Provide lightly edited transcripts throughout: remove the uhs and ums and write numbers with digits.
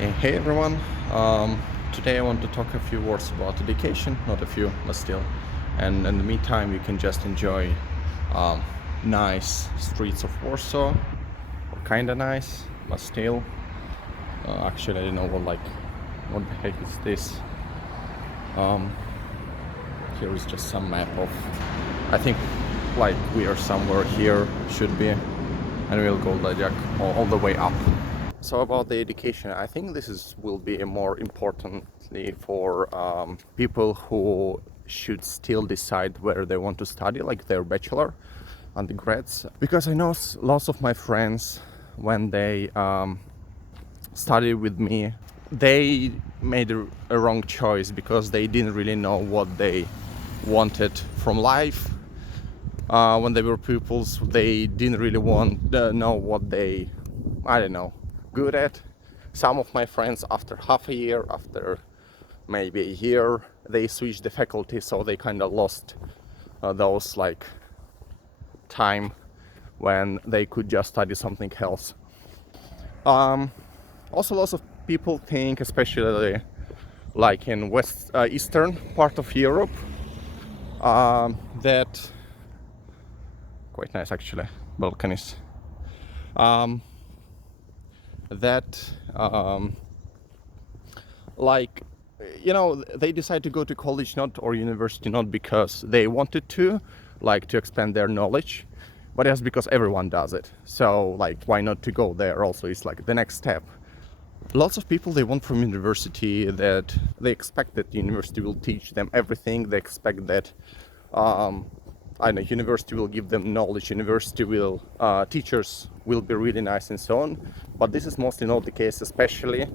Hey everyone, today I want to talk a few words about education, not a few, but still. And in the meantime, you can just enjoy um, nice streets of Warsaw, or kinda nice, but still. Actually, I don't know what the heck is this. Um, Here is just some map of, I think, like we are somewhere here, should be, and we'll go like all the way up. So about the education, I think will be more importantly for people who should still decide where they want to study, like their bachelor, undergrads. Because I know lots of my friends, when they studied with me, they made a wrong choice because they didn't really know what they wanted from life. When they were pupils, they didn't really know what they, I don't know, good at. Some of my friends, after half a year, after maybe a year, they switched the faculty, so they kind of lost those like time when they could just study something else. Also, lots of people think, especially like in eastern part of Europe, that quite nice actually balconies. That like they decide to go to college not or university not because they wanted to like to expand their knowledge, but just because everyone does it. So like why not to go there also? It's like the next step. Lots of people, they want from university that they expect that the university will teach them everything. They expect that I know university will give them knowledge, university will teachers will be really nice and so on, but this is mostly not the case, especially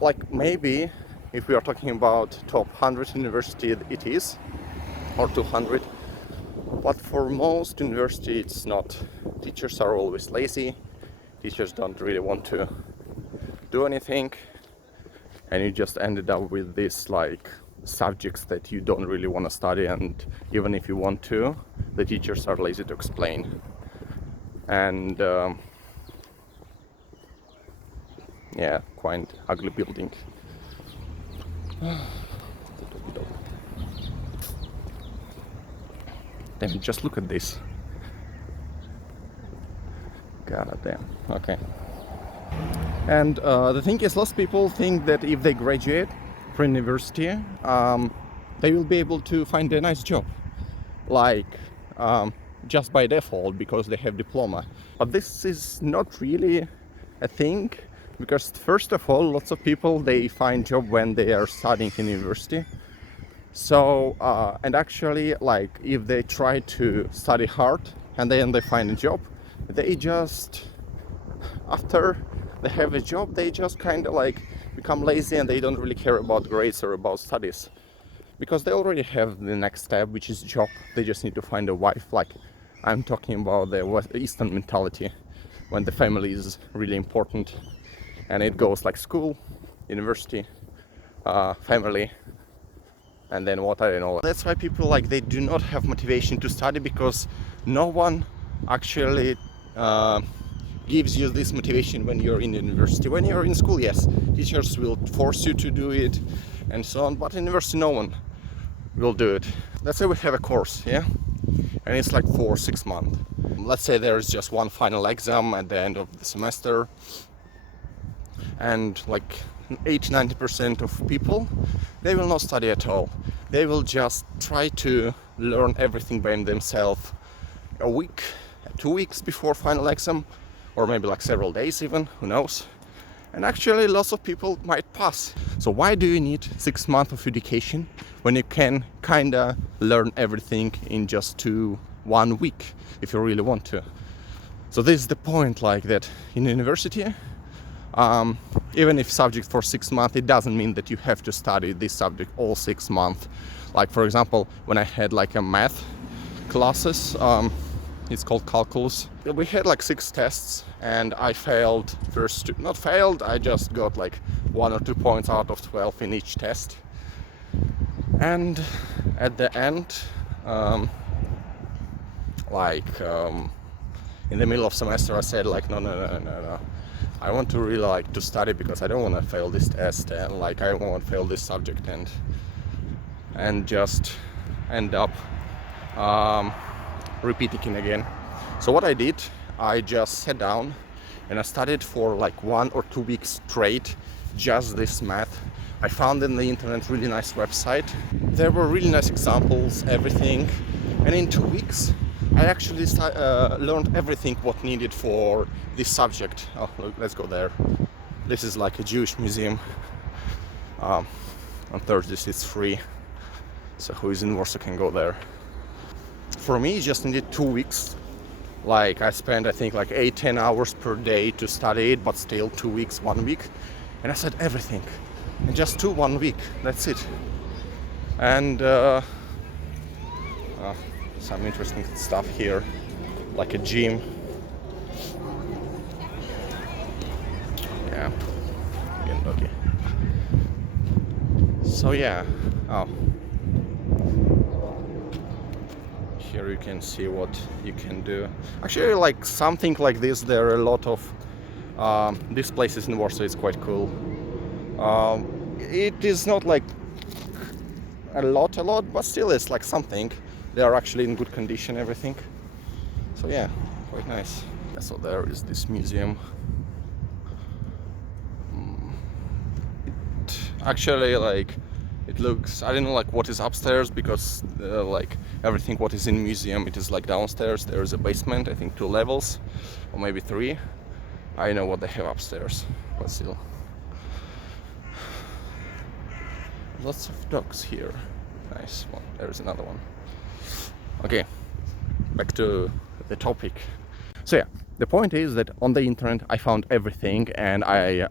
like maybe if we are talking about top 100 university it is, or 200, but for most university it's not. Teachers are always lazy, teachers don't really want to do anything, and you just ended up with this like subjects that you don't really want to study, and even if you want to, the teachers are lazy to explain. And yeah, quite ugly building. Damn, just look at this. God damn. Okay. And the thing is, lots of people think that if they graduate from university, they will be able to find a nice job, like just by default because they have diploma. But this is not really a thing, because first of all, lots of people, they find job when they are studying in university. So and actually, like if they try to study hard and then they find a job, they just, after they have a job, they just kind of like become lazy and they don't really care about grades or about studies, because they already have the next step, which is job. They just need to find a wife. Like I'm talking about the Eastern mentality, when the family is really important, and it goes like school, university, family, and then what, I don't know. That's why people like they do not have motivation to study, because no one actually gives you this motivation when you're in university. When you're in school, yes, teachers will force you to do it and so on, but in university no one will do it. Let's say we have a course, yeah, and it's like 4-6 months. Let's say there's just one final exam at the end of the semester, and like 80-90% of people, they will not study at all. They will just try to learn everything by themselves a week, 2 weeks before final exam, or maybe like several days even, who knows. And actually lots of people might pass. So why do you need 6 months of education when you can kinda learn everything in just 1 week if you really want to? So this is the point, like that in university, even if subject for 6 months, it doesn't mean that you have to study this subject all 6 months. Like for example, when I had like a math classes, it's called calculus. We had like 6 tests, and I failed first two. Not failed, I just got like 1 or 2 points out of 12 in each test. And at the end, in the middle of semester, I said like no, I want to really like to study because I don't want to fail this test, and like I don't want to fail this subject and just end up repeating it again. So what I did, I just sat down and I studied for like 1 or 2 weeks straight just this math. I found in the internet really nice website. There were really nice examples, everything, and in 2 weeks I actually learned everything what needed for this subject. Oh, look, let's go there. This is like a Jewish museum. On Thursdays it's free, so who is in Warsaw can go there. For me, it just needed 2 weeks. Like I spent, I think, like 8-10 hours per day to study it, but still 2 weeks, 1 week, and I said everything in just 1 week. That's it. And some interesting stuff here, like a gym. Yeah, getting lucky. So yeah. Oh. Here you can see what you can do. Actually, like something like this, there are a lot of these places in Warsaw. Is quite cool. It is not like a lot, but still it's like something. They are actually in good condition, everything. So yeah, quite nice. Yeah, so there is this museum. It actually, like, it looks, I don't know like what is upstairs, because like everything what is in museum, it is like downstairs. There is a basement, I think 2 levels or maybe 3. I know what they have upstairs, but still. Lots of dogs here. Nice one. There's another one. Okay, back to the topic. So yeah, the point is that on the internet I found everything, and I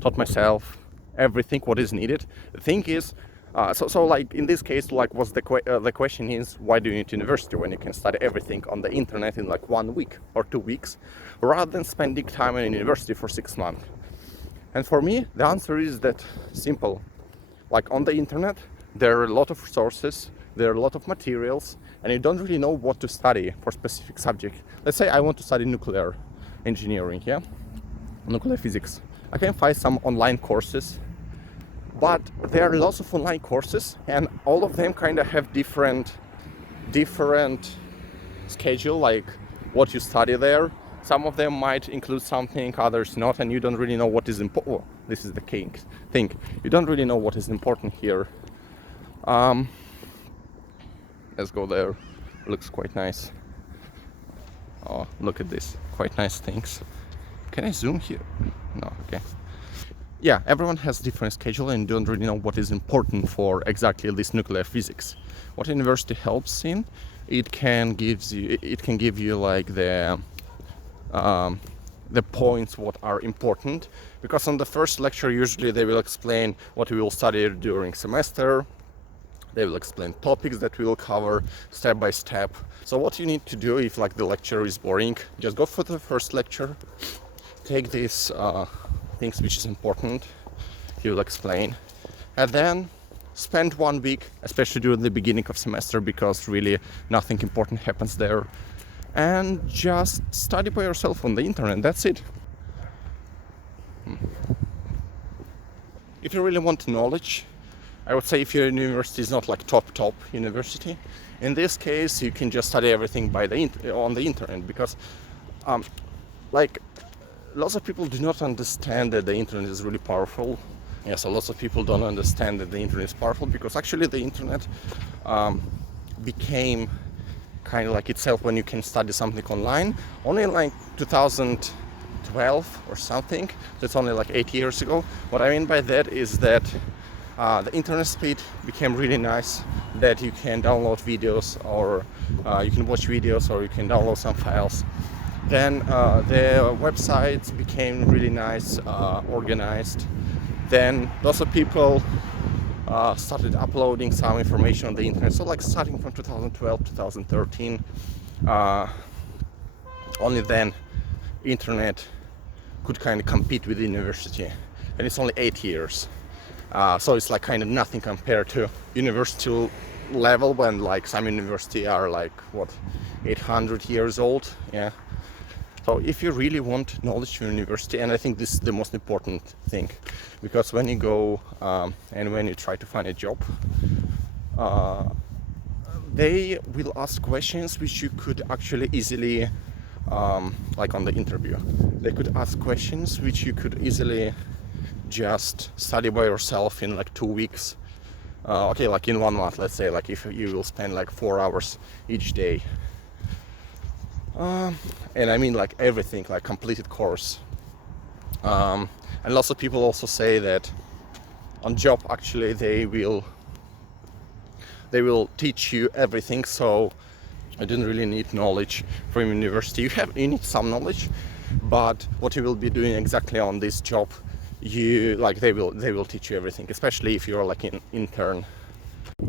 taught myself everything what is needed. The thing is, so like in this case, like was the question is, why do you need university when you can study everything on the internet in like 1 week or 2 weeks, rather than spending time in university for 6 months? And for me, the answer is that simple. Like on the internet, there are a lot of resources, there are a lot of materials, and you don't really know what to study for specific subject. Let's say I want to study nuclear engineering, yeah, nuclear physics. I can find some online courses, but there are lots of online courses, and all of them kind of have different schedule, like what you study there. Some of them might include something, others not, and you don't really know what is important. Oh, this is the thing. You don't really know what is important here. Let's go there. Looks quite nice. Oh, look at this. Quite nice things. Can I zoom here? No, okay. Yeah, everyone has different schedule and don't really know what is important for exactly this nuclear physics. What university helps in, it can give you like the points what are important, because on the first lecture usually they will explain what we will study during semester. They will explain topics that we will cover step by step. So what you need to do if like the lecture is boring, just go for the first lecture, take these things which is important, he will explain, and then spend 1 week, especially during the beginning of semester, because really nothing important happens there, and just study by yourself on the internet. That's it. If you really want knowledge, I would say if your university is not like top university, in this case you can just study everything on the internet, because like lots of people do not understand that the internet is really powerful. Yeah, so lots of people don't understand that the internet is powerful, because actually the internet became kind of like itself when you can study something online only like 2012 or something. That's only like 8 years ago. What I mean by that is that the internet speed became really nice, that you can download videos, or you can watch videos, or you can download some files. Then the websites became really nice, organized. Then lots of people started uploading some information on the internet. So like starting from 2012, 2013, only then internet could kind of compete with the university. And it's only 8 years. So it's like kind of nothing compared to university level, when like some university are like what, 800 years old. Yeah. So if you really want knowledge from university, and I think this is the most important thing, because when you go and when you try to find a job, they will ask questions which you could actually easily, like on the interview, they could ask questions which you could easily just study by yourself in like 2 weeks. Okay, like in 1 month, let's say, like if you will spend like 4 hours each day. And I mean like everything, like completed course. And lots of people also say that on job actually they will teach you everything, so I didn't really need knowledge from university. You need some knowledge, but what you will be doing exactly on this job, they will teach you everything, especially if you're like an intern.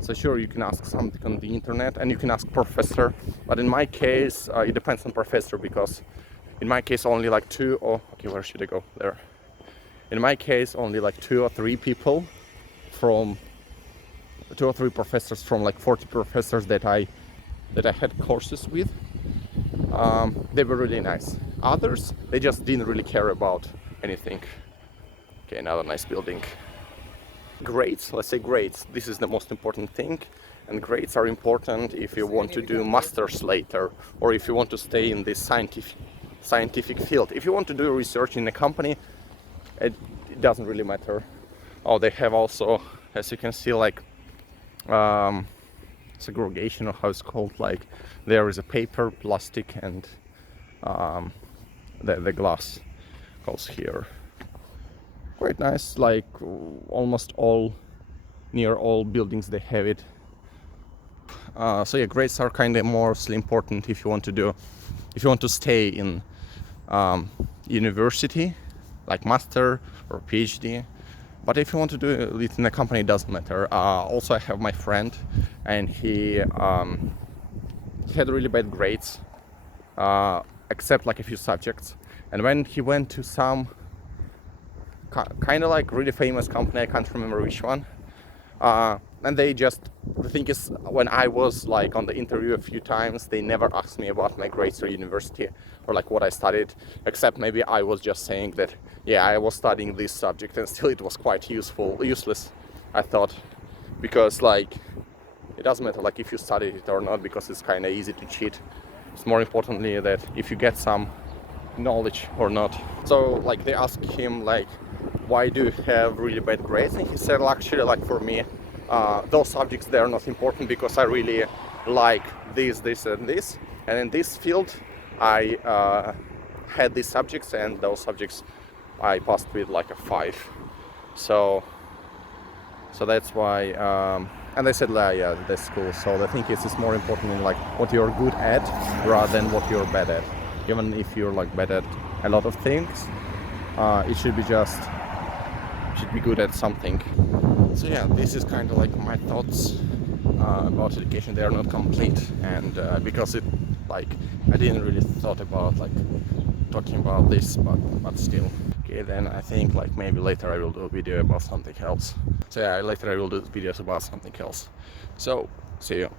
So sure, you can ask something on the internet and you can ask professor, but in my case it depends on professor, because in my case only like where should I go? There. In my case only like 2 or 3 people from 2 or 3 professors from like 40 professors that I had courses with. They were really nice. Others, they just didn't really care about anything. Okay, another nice building. Grades, let's say grades. This is the most important thing, and grades are important if you want to do masters later, or if you want to stay in this scientific field. If you want to do research in a company, it doesn't really matter. Oh, they have also, as you can see, like segregation, or how it's called, like there is a paper, plastic, and the glass goes here. Quite nice, like near all buildings they have it. So yeah, grades are kind of mostly important if you want to stay in university, like master or PhD. But if you want to do it in a company, it doesn't matter. Also, I have my friend, and he had really bad grades, except like a few subjects. And when he went to some kind of like really famous company, I can't remember which one, and the thing is, when I was like on the interview a few times, they never asked me about my grades or university or like what I studied, except maybe I was just saying that yeah, I was studying this subject, and still it was quite useless, I thought, because like it doesn't matter like if you studied it or not, because it's kind of easy to cheat. It's more importantly that if you get some knowledge or not. So like they asked him like, why do you have really bad grades? And he said, well, actually, like for me, those subjects, they are not important, because I really like this and this, and in this field I had these subjects, and those subjects I passed with like a 5. So that's why, and they said, yeah, that's cool. So the thing is, it's more important in like what you're good at rather than what you're bad at. Even if you're like bad at a lot of things, it should be good at something. So yeah, this is kind of like my thoughts about education. They are not complete, and because it like I didn't really thought about like talking about this, but still. Okay, then I think like maybe later I will do a video about something else. So yeah, later I will do videos about something else. So see you.